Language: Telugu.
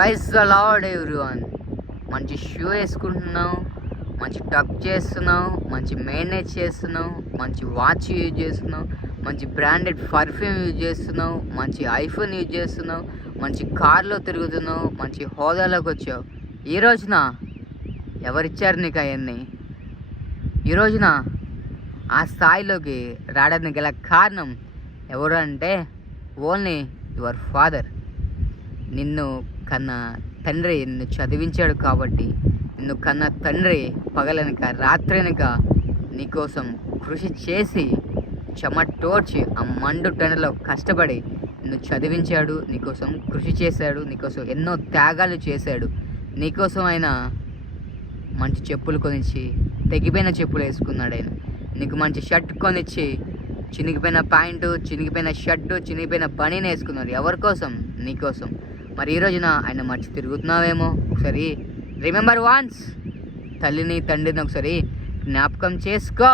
Praise the lord everyone. మంచి షూ వేసుకుంటున్నావు, మంచి టక్ చేస్తున్నావు, మంచి మేనేజ్ చేస్తున్నావు, మంచి వాచ్ యూజ్ చేస్తున్నావు, మంచి బ్రాండెడ్ పర్ఫ్యూమ్ యూజ్ చేస్తున్నావు, మంచి ఐఫోన్ యూజ్ చేస్తున్నావు, మంచి కార్లో తిరుగుతున్నావు, మంచి హోదాలోకి వచ్చావు. ఈ రోజున ఎవరిచ్చారు నీకు అవన్నీ? ఈ రోజున ఆ స్థాయిలోకి రావడానికి గల కారణం ఎవరు అంటే ఓన్లీ యువర్ ఫాదర్. నిన్ను కన్న తండ్రి నిన్ను చదివించాడు కాబట్టి, నిన్ను కన్న తండ్రి పగలనక రాత్రనక నీకోసం కృషి చేసి చెమటోడ్చి ఆ మండు టెండలో కష్టపడి నిన్ను చదివించాడు, నీకోసం కృషి చేశాడు, నీకోసం ఎన్నో త్యాగాలు చేశాడు. నీకోసం ఆయన మంచి చెప్పులు కొనిచ్చి తెగిపోయిన చెప్పులు వేసుకున్నాడు. ఆయన నీకు మంచి షర్ట్ కొనిచ్చి చినిగిపోయిన ప్యాంటు, చినిగిపోయిన షర్టు, చినిగిపోయిన బనీని వేసుకున్నాడు. ఎవరి కోసం? నీకోసం. మరి ఈ రోజున ఆయన మర్చి తిరుగుతున్నావేమో. ఒకసారి రిమెంబర్ వాన్స్, తల్లిని తండ్రిని ఒకసారి జ్ఞాపకం చేసుకో.